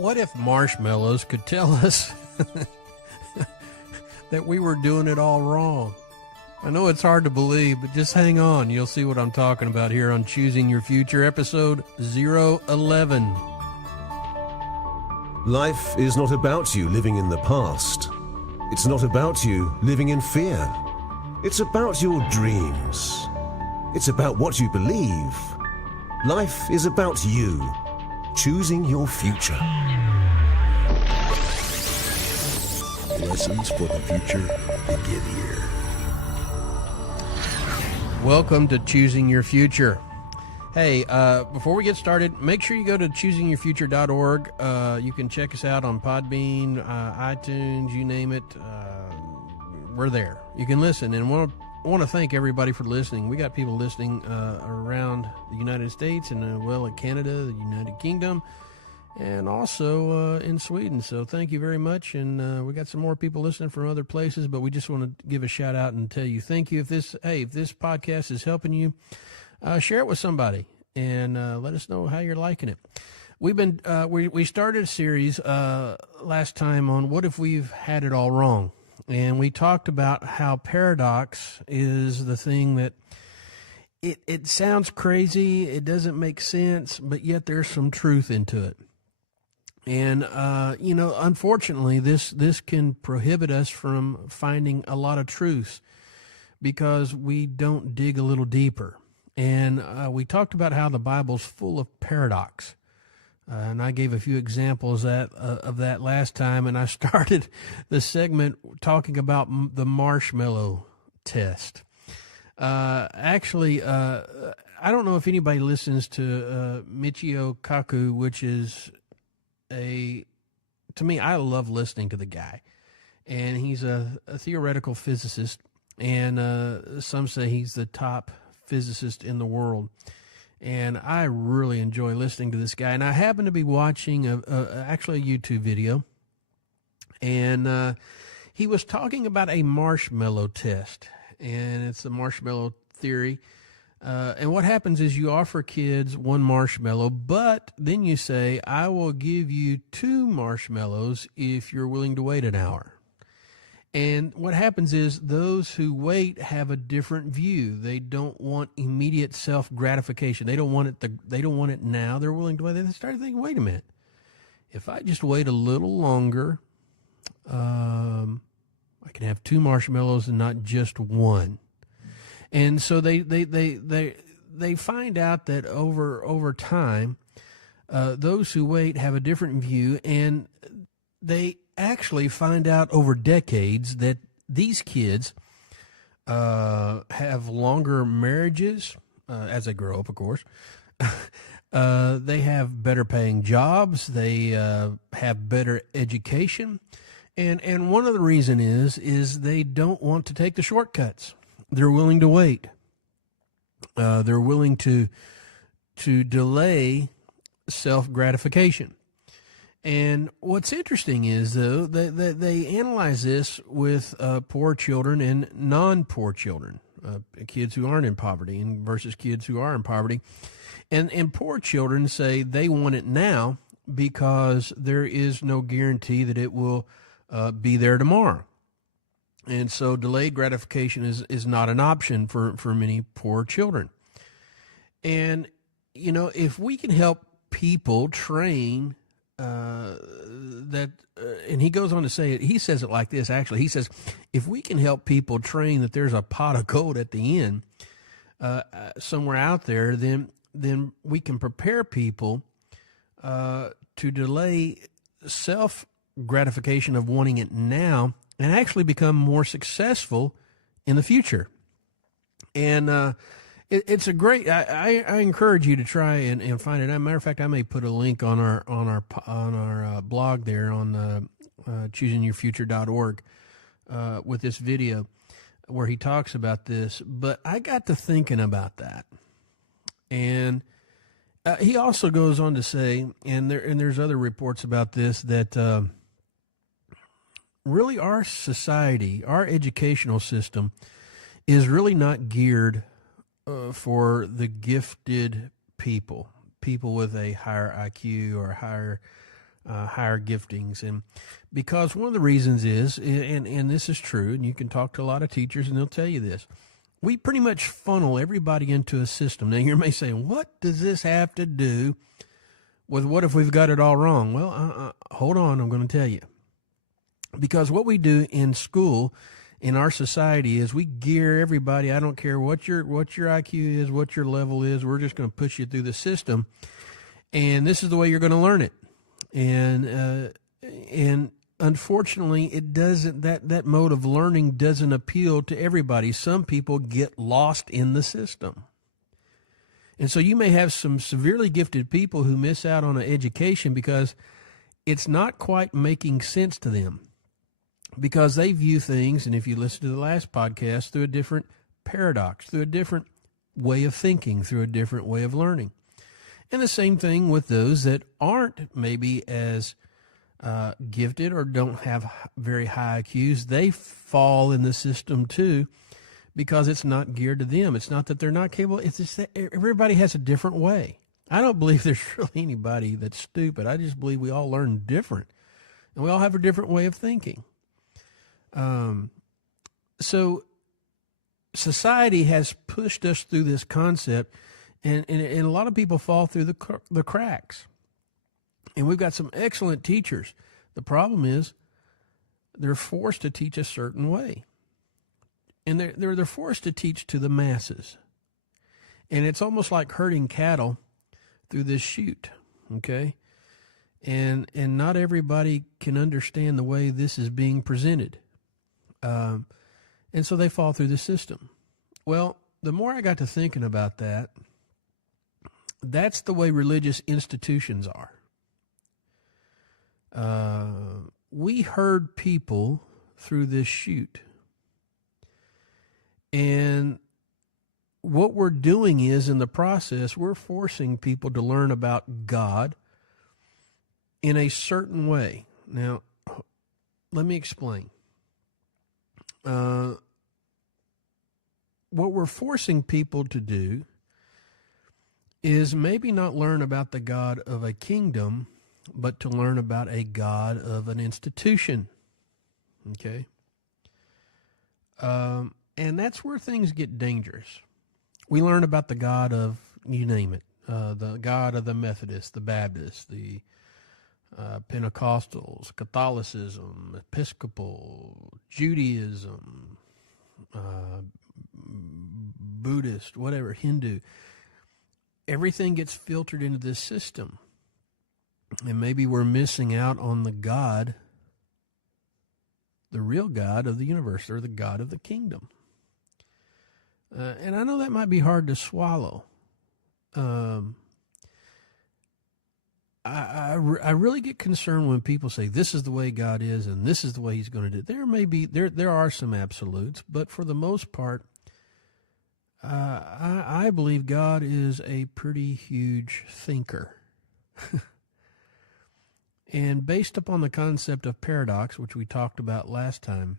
What if marshmallows could tell us that we were doing it all wrong? I know it's hard to believe, but just hang on. You'll see what I'm talking about here on Choosing Your Future, episode 011. Life is not about you living in the past. It's not about you living in fear. It's about your dreams. It's about what you believe. Life is about you. Choosing your future. Lessons for the future begin here. Welcome to Choosing Your Future. Hey, before we get started, make sure you go to choosingyourfuture.org. You can check us out on Podbean, iTunes, you name it. We're there. You can listen, and I want to thank everybody for listening. We got people listening around the United States and in Canada, the United Kingdom, and also in Sweden. So thank you very much. And we got some more people listening from other places, but we just want to give a shout out and tell you thank you. If this podcast is helping you, share it with somebody and let us know how you're liking it. We've been we started a series last time on what if we've had it all wrong. And we talked about how paradox is the thing that it sounds crazy, it doesn't make sense, but yet there's some truth into it. And, unfortunately, this can prohibit us from finding a lot of truths because we don't dig a little deeper. And we talked about how the Bible's full of paradox. And I gave a few examples of that last time, and I started the segment talking about the marshmallow test. Actually, I don't know if anybody listens to Michio Kaku, which is to me, I love listening to the guy. And he's a theoretical physicist, and some say he's the top physicist in the world. And I really enjoy listening to this guy. And I happen to be watching actually a YouTube video. And he was talking about a marshmallow test. And it's the marshmallow theory. And what happens is you offer kids one marshmallow, but then you say, I will give you 2 marshmallows if you're willing to wait an hour. And what happens is those who wait have a different view. They don't want immediate self-gratification. They don't want it. They don't want it now. They're willing to wait. They start thinking, wait a minute. If I just wait a little longer, I can have 2 marshmallows and not just 1. And so they find out that over time, those who wait have a different view, and they actually find out over decades that these kids have longer marriages as they grow up, of course. They have better paying jobs. They have better education. And one of the reasons is they don't want to take the shortcuts. They're willing to wait. They're willing to delay self-gratification. And what's interesting is, though, that they analyze this with poor children and non-poor children, kids who aren't in poverty and versus kids who are in poverty. And poor children say they want it now because there is no guarantee that it will be there tomorrow. And so delayed gratification is not an option for many poor children. And, if we can help people train and he goes on to say it, he says it like this, actually. He says, if we can help people train that there's a pot of gold at the end somewhere out there, then we can prepare people to delay self-gratification of wanting it now and actually become more successful in the future. And it's a great. I encourage you to try and find it. As a matter of fact, I may put a link on our blog there on choosingyourfuture.org with this video where he talks about this. But I got to thinking about that, and he also goes on to say, and there's other reports about this, that really our society, our educational system, is really not geared for the gifted people with a higher IQ or higher higher giftings. And because one of the reasons is, and this is true, and you can talk to a lot of teachers and they'll tell you this, we pretty much funnel everybody into a system. Now you may say, what does this have to do with what if we've got it all wrong? Well, hold on, I'm going to tell you. Because what we do in school, in our society, is we gear everybody. I don't care what your IQ is, what your level is. We're just going to push you through the system, and this is the way you're going to learn it. And unfortunately, it doesn't. That mode of learning doesn't appeal to everybody. Some people get lost in the system, and so you may have some severely gifted people who miss out on an education because it's not quite making sense to them. Because they view things, and if you listen to the last podcast, through a different paradox, through a different way of thinking, through a different way of learning. And the same thing with those that aren't maybe as gifted or don't have very high IQs. They fall in the system too because it's not geared to them. It's not that they're not capable. It's just that everybody has a different way. I don't believe there's really anybody that's stupid. I just believe we all learn different, and we all have a different way of thinking. So society has pushed us through this concept, and a lot of people fall through the cracks. And we've got some excellent teachers. The problem is they're forced to teach a certain way, and they're forced to teach to the masses. And it's almost like herding cattle through this chute, okay? And not everybody can understand the way this is being presented. And so they fall through the system. Well, the more I got to thinking about that, that's the way religious institutions are. We herd people through this chute. And what we're doing is, in the process, we're forcing people to learn about God in a certain way. Now, let me explain. What we're forcing people to do is maybe not learn about the God of a kingdom, but to learn about a God of an institution. Okay? And that's where things get dangerous. We learn about the God of, you name it, the God of the Methodists, the Baptists, the Pentecostals, Catholicism, Episcopal, Judaism, Buddhist, whatever, Hindu. Everything gets filtered into this system. And maybe we're missing out on the God, the real God of the universe, or the God of the kingdom. And I know that might be hard to swallow. I really get concerned when people say this is the way God is and this is the way He's going to do it. There are some absolutes, but for the most part, I believe God is a pretty huge thinker. And based upon the concept of paradox, which we talked about last time,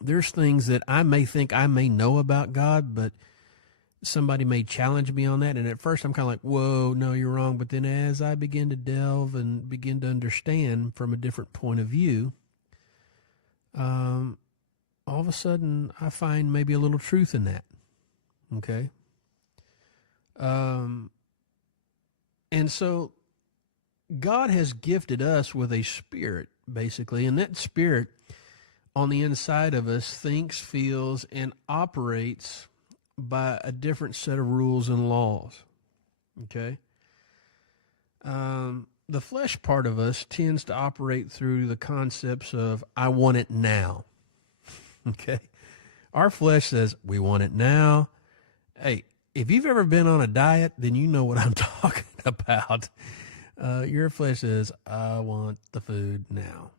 there's things that I may think I may know about God, but somebody may challenge me on that. And at first I'm kind of like, whoa, no, you're wrong. But then as I begin to delve and begin to understand from a different point of view, all of a sudden I find maybe a little truth in that. Okay. And so God has gifted us with a spirit, basically, and that spirit on the inside of us thinks, feels, and operates by a different set of rules and laws. Okay? The flesh part of us tends to operate through the concepts of, I want it now. Okay? Our flesh says, we want it now. Hey, if you've ever been on a diet, then you know what I'm talking about. Your flesh says, I want the food now.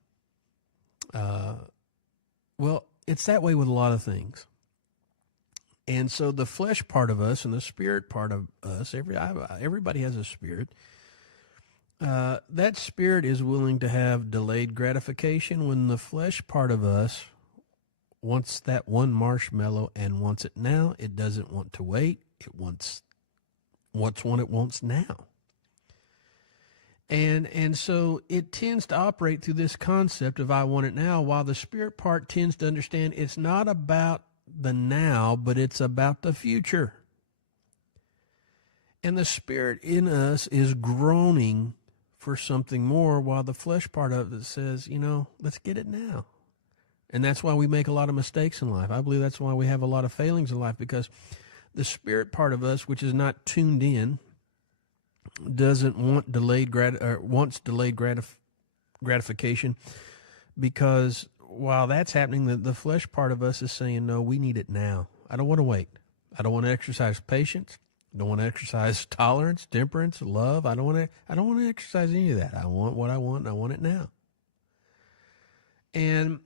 Well, it's that way with a lot of things. And so the flesh part of us and the spirit part of us, everybody has a spirit. That spirit is willing to have delayed gratification when the flesh part of us wants that one marshmallow and wants it now. It doesn't want to wait. It wants what it wants now. And so it tends to operate through this concept of I want it now, while the spirit part tends to understand it's not about the now, but it's about the future. And the spirit in us is groaning for something more, while the flesh part of it says, let's get it now. And that's why we make a lot of mistakes in life. I believe that's why we have a lot of failings in life, because the spirit part of us, which is not tuned in, doesn't want wants delayed gratification, because while that's happening, the flesh part of us is saying, no, we need it now. I don't want to wait. I don't want to exercise patience. I don't want to exercise tolerance, temperance, love. I don't want to exercise any of that. I want what I want, and I want it now. And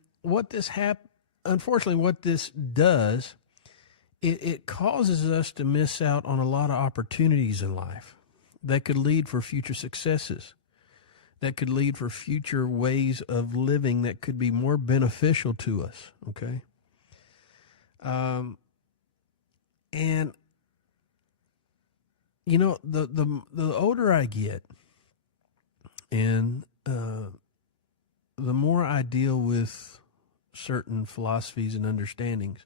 unfortunately, what this does, it causes us to miss out on a lot of opportunities in life that could lead for future successes, that could lead for future ways of living that could be more beneficial to us, okay? And, the older I get, and the more I deal with certain philosophies and understandings,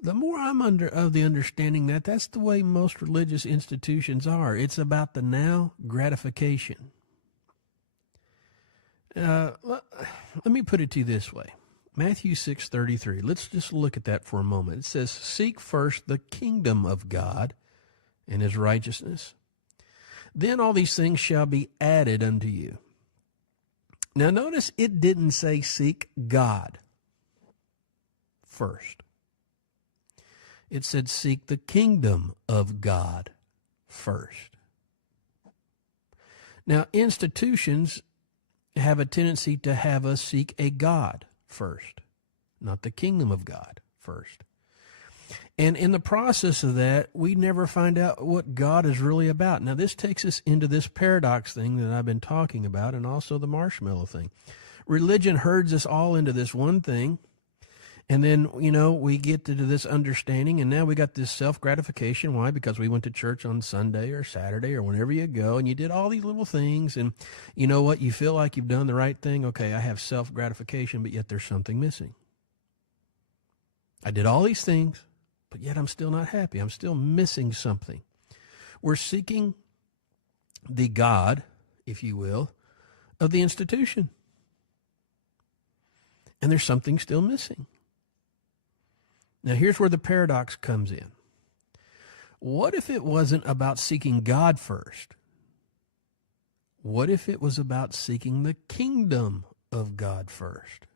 the more I'm of the understanding that that's the way most religious institutions are. It's about the now gratification. Let me put it to you this way. Matthew 6:33. Let's just look at that for a moment. It says, "Seek first the kingdom of God and his righteousness. Then all these things shall be added unto you." Now notice it didn't say seek God first. It said seek the kingdom of God first. Now, institutions have a tendency to have us seek a God first, not the kingdom of God first. And in the process of that, we never find out what God is really about. Now, this takes us into this paradox thing that I've been talking about, and also the marshmallow thing. Religion herds us all into this one thing, and then, we get to this understanding, and now we got this self-gratification. Why? Because we went to church on Sunday or Saturday or whenever you go, and you did all these little things, and you know what? You feel like you've done the right thing. Okay, I have self-gratification, but yet there's something missing. I did all these things, but yet I'm still not happy. I'm still missing something. We're seeking the God, if you will, of the institution. And there's something still missing. Now, here's where the paradox comes in. What if it wasn't about seeking God first? What if it was about seeking the kingdom of God first?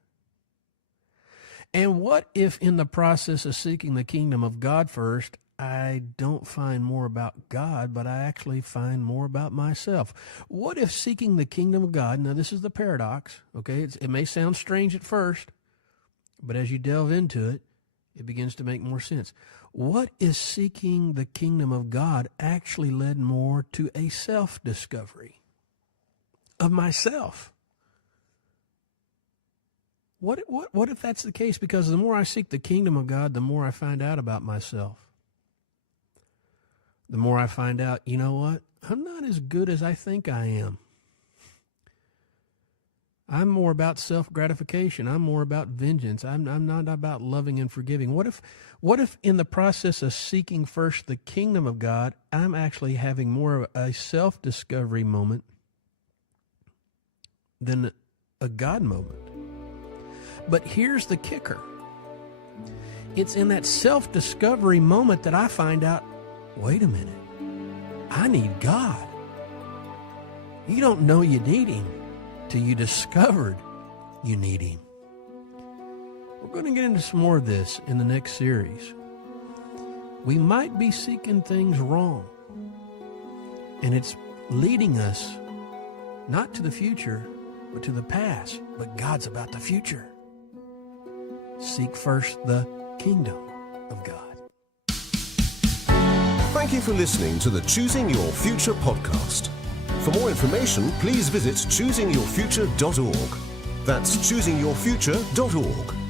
And what if in the process of seeking the kingdom of God first, I don't find more about God, but I actually find more about myself? What if seeking the kingdom of God, now this is the paradox, okay? It may sound strange at first, but as you delve into it, it begins to make more sense. What if seeking the kingdom of God actually led more to a self-discovery of myself? What if that's the case? Because the more I seek the kingdom of God, the more I find out about myself. The more I find out, you know what? I'm not as good as I think I am. I'm more about self-gratification. I'm more about vengeance. I'm not about loving and forgiving. What if in the process of seeking first the kingdom of God, I'm actually having more of a self-discovery moment than a God moment? But here's the kicker. It's in that self-discovery moment that I find out, wait a minute, I need God. You don't know you need Him till you discovered you need Him. We're going to get into some more of this in the next series. We might be seeking things wrong, and it's leading us not to the future, but to the past. But God's about the future. Seek first the kingdom of God. Thank you for listening to the Choosing Your Future podcast. For more information, please visit choosingyourfuture.org. That's choosingyourfuture.org.